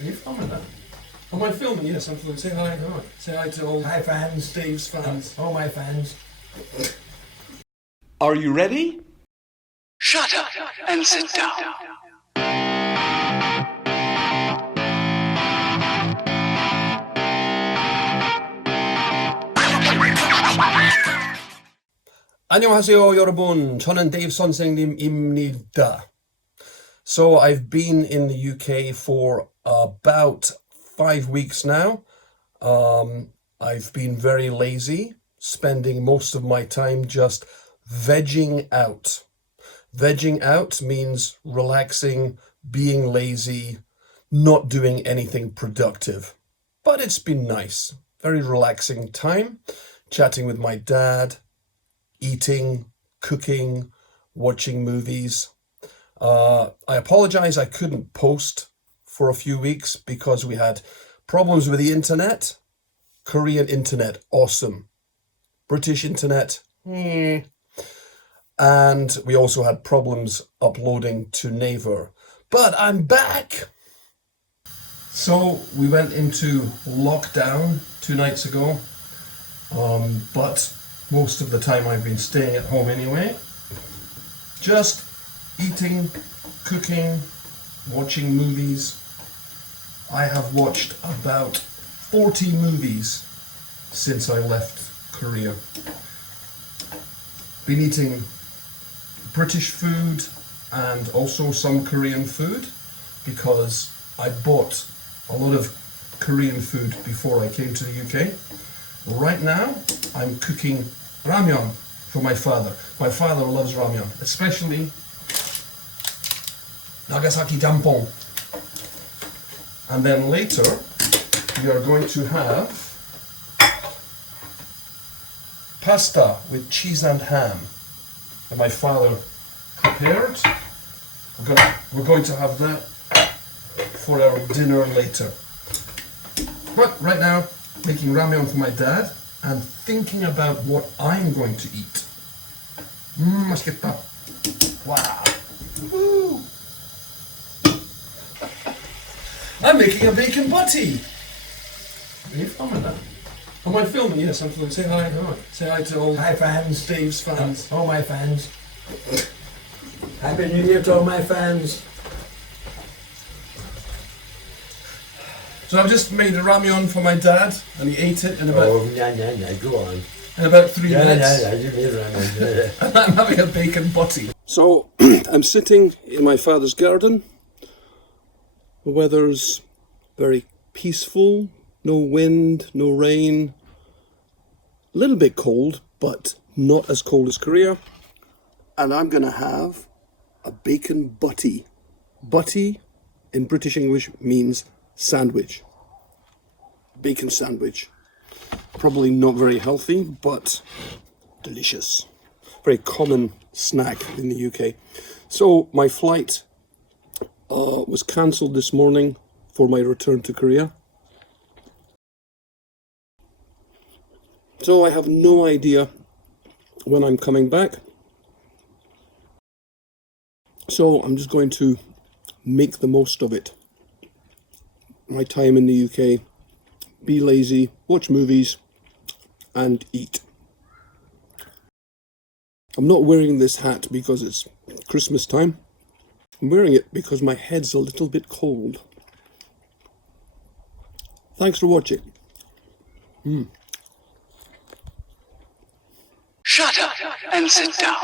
Are you filming that? Am I filming? Yes, I'm filming. Say hi. Hi. Say hi to all Hi fans, Dave's fans. all my fans. Are you ready? Shut up and sit down. 안녕하세요, 여러분. 저는 데이브 선생님입니다. So I've been in the UK for about 5 weeks now. I've been very lazy, spending most of my time just vegging out. Vegging out means relaxing, being lazy, not doing anything productive. But it's been nice. Very relaxing time, chatting with my dad, eating, cooking, watching movies. I apologise I couldn't post for a few weeks because we had problems with the internet. Korean internet, awesome. British internet, And we also had problems uploading to Naver. But I'm back! So we went into lockdown 2 nights ago. But most of the time I've been staying at home anyway. Just eating, cooking, watching movies. I have watched about 40 movies since I left Korea. Been eating British food and also some Korean food because I bought a lot of Korean food before I came to the UK. Right now, I'm cooking ramyeon for my father. My father loves ramyeon, especially Nagasaki jampong. And then later, we are going to have pasta with cheese and ham that my father prepared. We're going to have that for our dinner later. But right now, making ramyeon for my dad and thinking about what I'm going to eat. 맛있겠다. Wow. Woo. I'm making a bacon butty. Are you filming that? Am I filming? Yes, I'm filming. Say hi. Hi. Say hi to all Hi fans, Dave's fans. all my fans. Happy New Year to all my fans. So I've just made a ramyeon for my dad, and he ate it in about Go on. 3 minutes. You made ramen. And I'm having a bacon butty. So I'm sitting in my father's garden. The weather's very peaceful, no wind, no rain. A little bit cold, but not as cold as Korea. And I'm gonna have a bacon butty. Butty in British English means sandwich. Bacon sandwich. Probably not very healthy, but delicious. Very common snack in the UK. So my flight was cancelled this morning for my return to Korea. So I have no idea when I'm coming back. So I'm just going to make the most of it. My time in the UK, be lazy, watch movies, and eat. I'm not wearing this hat because it's Christmas time. I'm wearing it because my head's a little bit cold. Thanks for watching. Shut up and sit down.